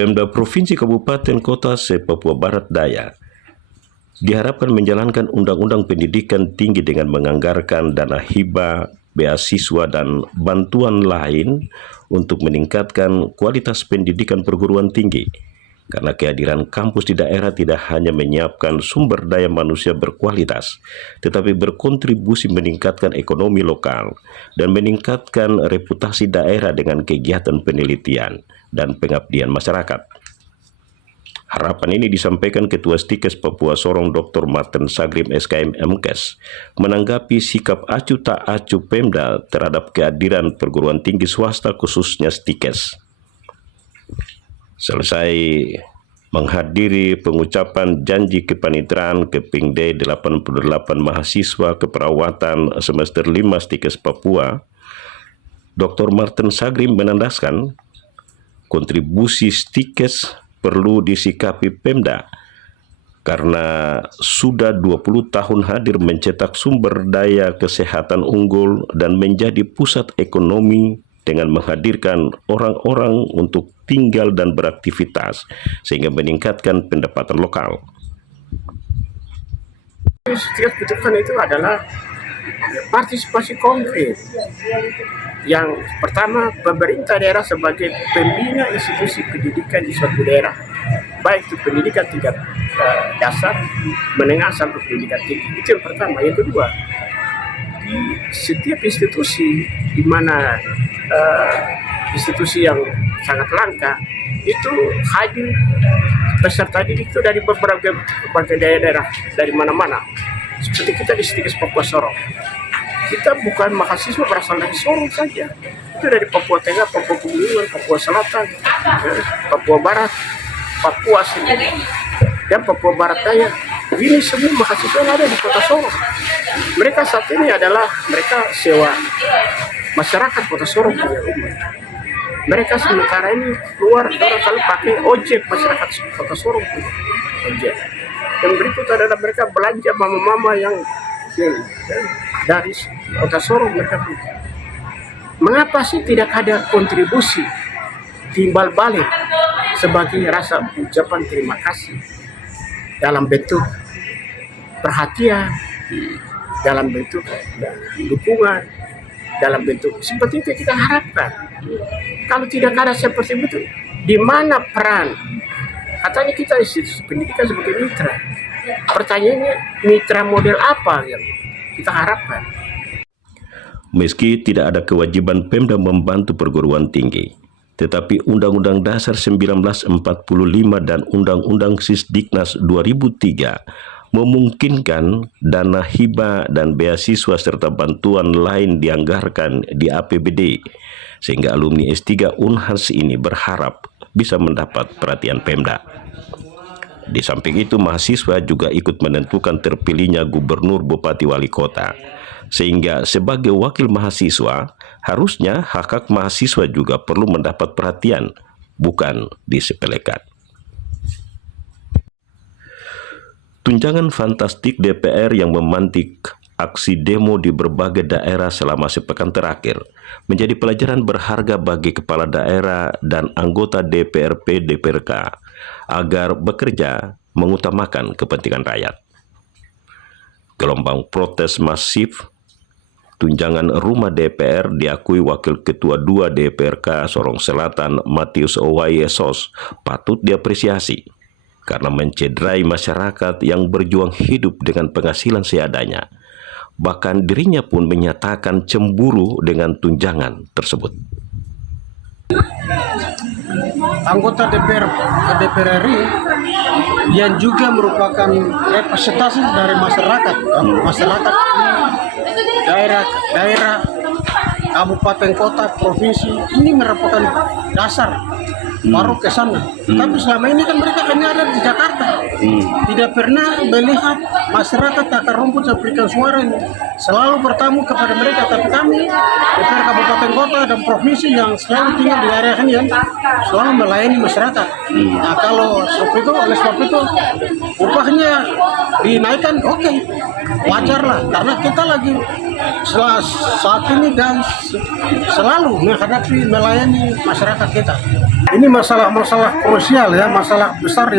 Pemda Provinsi Kabupaten Kota se-Papua Barat Daya diharapkan menjalankan Undang-Undang Pendidikan Tinggi dengan menganggarkan dana hibah, beasiswa, dan bantuan lain untuk meningkatkan kualitas pendidikan perguruan tinggi. Karena kehadiran kampus di daerah tidak hanya menyiapkan sumber daya manusia berkualitas, tetapi berkontribusi meningkatkan ekonomi lokal dan meningkatkan reputasi daerah dengan kegiatan penelitian dan pengabdian masyarakat. Harapan ini disampaikan Ketua Stikes Papua Sorong Dr. Martin Sagrim SKM MKes menanggapi sikap acuh tak acuh Pemda terhadap kehadiran perguruan tinggi swasta khususnya Stikes. Selesai menghadiri pengucapan janji kepanitraan Kepingde 88 mahasiswa keperawatan semester 5 Stikes Papua, Dr. Martin Sagrim menandaskan kontribusi Stikes perlu disikapi Pemda karena sudah 20 tahun hadir mencetak sumber daya kesehatan unggul dan menjadi pusat ekonomi dengan menghadirkan orang-orang untuk tinggal dan beraktivitas sehingga meningkatkan pendapatan lokal. Setiap butuhkan itu adalah partisipasi konkret. Yang pertama, pemerintah daerah sebagai pembina institusi pendidikan di suatu daerah, baik itu pendidikan tingkat dasar, menengah sampai pendidikan tinggi. Itu yang pertama. Yang kedua, di setiap institusi di mana institusi yang sangat langka itu hadir peserta didik itu dari berbagai daerah, dari mana-mana. Seperti kita di Stikes Papua Sorong. Kita bukan mahasiswa berasal dari Sorong saja. Itu dari Papua Tengah, Papua Pegunungan, Papua Selatan, Papua Barat, Papua sendiri, dan Papua Barat Daya. Ini semua mahasiswa yang ada di kota Sorong. Mereka saat ini adalah mereka sewa masyarakat kota Sorong punya rumah. Mereka sementara ini keluar barangkali pakai ojek masyarakat kota Sorong punya ojek. Yang berikut adalah mereka belanja mama-mama yang dari kota Sorong mereka punya. Mengapa sih tidak ada kontribusi timbal balik sebagai rasa ucapan terima kasih dalam bentuk perhatian, dalam bentuk dukungan, dalam bentuk seperti itu kita harapkan. Kalau tidak ada seperti itu, di mana peran? Katanya kita institusi pendidikan sebagai mitra. Pertanyaannya, mitra model apa yang kita harapkan? Meski tidak ada kewajiban Pemda membantu perguruan tinggi, tetapi Undang-Undang Dasar 1945 dan Undang-Undang Sisdiknas 2003 memungkinkan dana hibah dan beasiswa serta bantuan lain dianggarkan di APBD, sehingga alumni S3 Unhas ini berharap bisa mendapat perhatian Pemda. Di samping itu, mahasiswa juga ikut menentukan terpilihnya gubernur, bupati, wali kota. Sehingga sebagai wakil mahasiswa, harusnya hak-hak mahasiswa juga perlu mendapat perhatian, bukan disepelekan. Tunjangan fantastik DPR yang memantik aksi demo di berbagai daerah selama sepekan terakhir menjadi pelajaran berharga bagi kepala daerah dan anggota DPRP DPRK agar bekerja mengutamakan kepentingan rakyat. Gelombang protes masif tunjangan rumah DPR diakui Wakil Ketua 2 DPRK Sorong Selatan Matius Owayesos patut diapresiasi karena mencederai masyarakat yang berjuang hidup dengan penghasilan seadanya. Bahkan dirinya pun menyatakan cemburu dengan tunjangan tersebut. Anggota DPR RI yang juga merupakan representasi dari masyarakat daerah, kabupaten, kota, provinsi, ini merupakan dasar baru ke sana. Tapi selama ini kan mereka hanya ada di Jakarta, tidak pernah melihat masyarakat akar rumput yang berikan suara ini. Selalu bertamu kepada mereka, tapi kami DPR kabupaten, kota, dan provinsi yang selalu tinggal di area ini selalu melayani masyarakat. Nah, kalau oleh sebab itu upahnya dinaikkan, oke, wajar lah, karena kita lagi saat ini dan selalu melayani masyarakat kita. Ini masalah-masalah krusial ya, masalah besar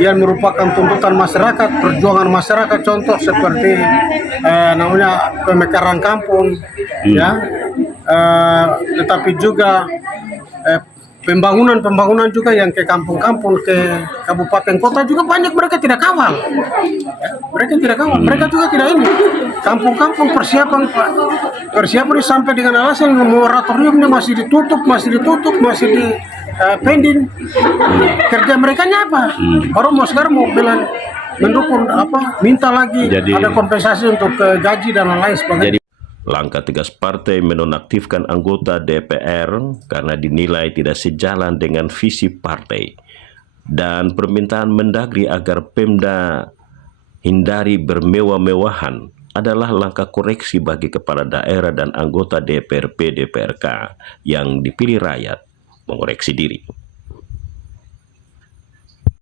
yang merupakan tuntutan masyarakat, perjuangan masyarakat, contoh seperti namanya pemekaran kampung ya, tetapi juga pembangunan juga yang ke kampung-kampung, ke kabupaten kota juga banyak mereka tidak kawal. Mereka tidak kawal, mereka juga tidak ini. Kampung-kampung persiapan sampai dengan alasan moratoriumnya masih ditutup, masih di pending. Kerja mereka apa? Baru sekarang mau bilang mendukung minta lagi ada kompensasi untuk gaji dan lain sebagainya. Langkah tegas partai menonaktifkan anggota DPR karena dinilai tidak sejalan dengan visi partai, dan permintaan Mendagri agar Pemda hindari bermewah-mewahan adalah langkah koreksi bagi kepala daerah dan anggota DPRP DPRK yang dipilih rakyat mengoreksi diri.